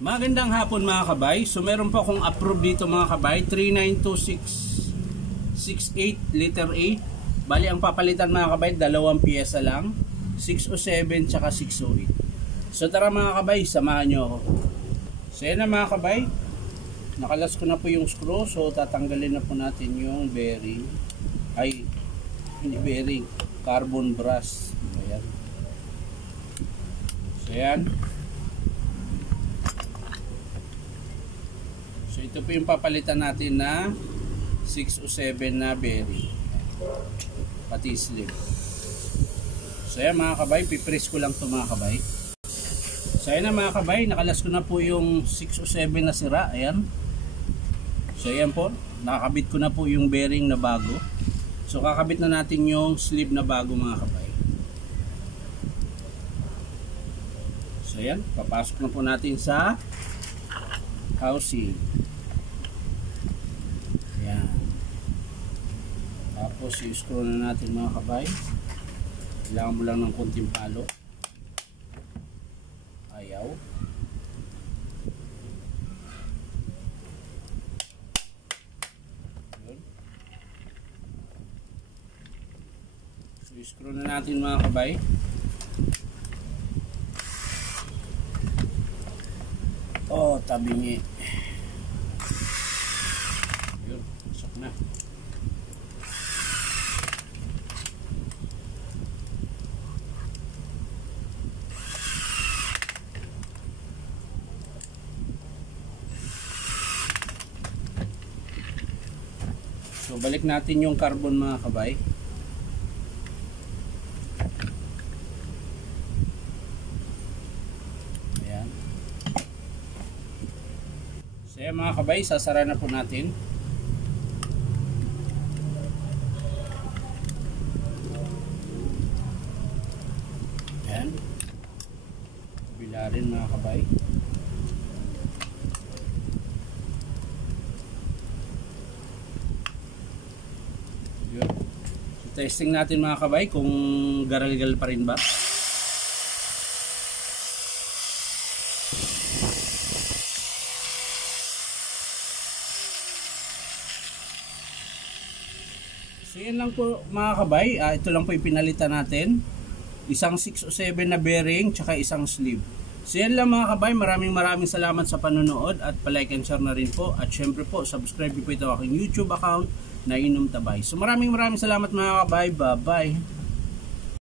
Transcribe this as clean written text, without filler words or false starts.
Magandang hapon mga kabay. So meron po akong approve dito mga kabay, 392668 liter A. Bali ang papalitan mga kabay, dalawang piyesa lang, 607 tsaka 608. So tara mga kabay, samahan nyo ako. So yan na mga kabay, nakalas ko na po yung screw. So tatanggalin na po natin yung bearing. Ay, hindi bearing, carbon brass. Ayan. So yan. So ito po yung papalitan natin na 607 na bearing, pati slip. So yan mga kabay, pipress ko lang ito mga kabay. So yan na mga kabay, nakalas ko na po yung 607 na sira. Ayan. So yan po, nakakabit ko na po yung bearing na bago. So kakabit na natin yung slip na bago mga kabay. So yan, papasok na po natin sa housing. Ayan. Tapos i-screw na natin mga kabay. Kailangan mo lang ng konting palo. Ayaw. Yun. So i-screw na natin mga kabay. Oh, tabingi. Yun, pasok na. So, balik natin yung carbon mga kabay. Ayan mga kabay, sasara na po natin. Ayan. Kabila rin mga kabay. Yun. So, testing natin mga kabay kung garalgal pa rin ba. So yan lang po mga kabay, ito lang po yung pinalitan natin. Isang 607 na bearing, tsaka isang sleeve. So yan lang mga kabay, maraming salamat sa panonood at palike and share na rin po. At syempre po, subscribe po ito aking YouTube account na Inom Tabay. So maraming salamat mga kabay, bye bye.